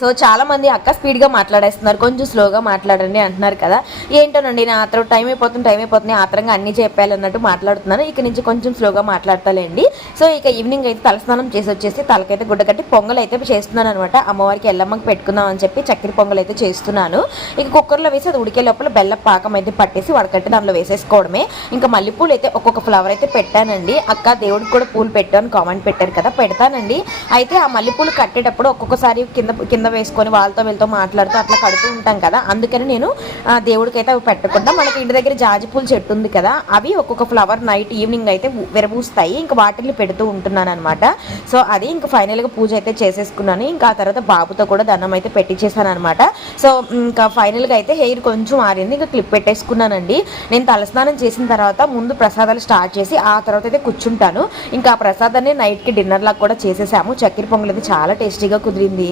So చాలా మంది అక్క స్పీడ్గా మాట్లాడేస్తున్నారు. కొంచెం స్లోగా మాట్లాడండి అంటున్నారు కదా. ఏంటోనండి నా ఆత్రం టైం అయిపోతుంది టైం అయిపోతుంది ఆత్రంగా అన్ని చెప్పాలన్నట్టు మాట్లాడుతున్నాను. ఇక నుంచి కొంచెం స్లోగా మాట్లాడతాలేండి. సో ఇక ఈవినింగ్ అయితే తలస్నానం చేసి వచ్చేసి తలకైతే గుడ్డకట్టి పొంగల్ అయితే చేస్తున్నాను అనమాట. అమ్మవారికి ఎల్లమ్మకి పెట్టుకుందాం అని చెప్పి చక్కెర పొంగల్ అయితే చేస్తున్నాను. ఇక కుక్కర్లో వేసి అది ఉడికే లోపల బెల్ల పాకం అయితే పట్టేసి వడకట్టి దాంట్లో వేసేసుకోవడమే. ఇంకా మల్లెపూలు అయితే ఒక్కొక్క ఫ్లవర్ అయితే పెట్టానండి. అక్క దేవుడికి కూడా పూలు పెట్టాను కామెంట్ పెట్టారు కదా పెడతానండి. అయితే ఆ మల్లెపూలు కట్టేటప్పుడు ఒక్కొక్కసారి కింద కింద వేసుకొని వాళ్ళతో వీళ్ళతో మాట్లాడుతూ అట్లా కడుతూ ఉంటాం కదా. అందుకని నేను ఆ, దేవుడికి అయితే అవి పెట్టకుండా మనకి ఇంటి దగ్గర జాజి పూల చెట్టు ఉంది కదా అవి ఒక్కొక్క ఫ్లవర్ నైట్ ఈవినింగ్ అయితే విరబూస్తాయి. ఇంకా వాటిని పెడుతూ ఉంటున్నాను అనమాట సో అది ఇంకా ఫైనల్గా పూజ అయితే చేసేసుకున్నాను. ఇంకా ఆ తర్వాత బాబుతో కూడా దండం అయితే పెట్టించేసాను అనమాట సో ఇంకా ఫైనల్గా అయితే హెయిర్ కొంచెం ఆరింది ఇంకా క్లిప్ పెట్టేసుకున్నానండి. నేను తలస్నానం చేసిన తర్వాత ముందు ప్రసాదాలు స్టార్ట్ చేసి ఆ తర్వాత అయితే కూర్చుంటాను. ఇంకా ఆ ప్రసాదాన్ని నైట్కి డిన్నర్ లాగా కూడా చేసేసాము. చక్కెర పొంగల్ అయితే చాలా టేస్టీగా కుదిరింది.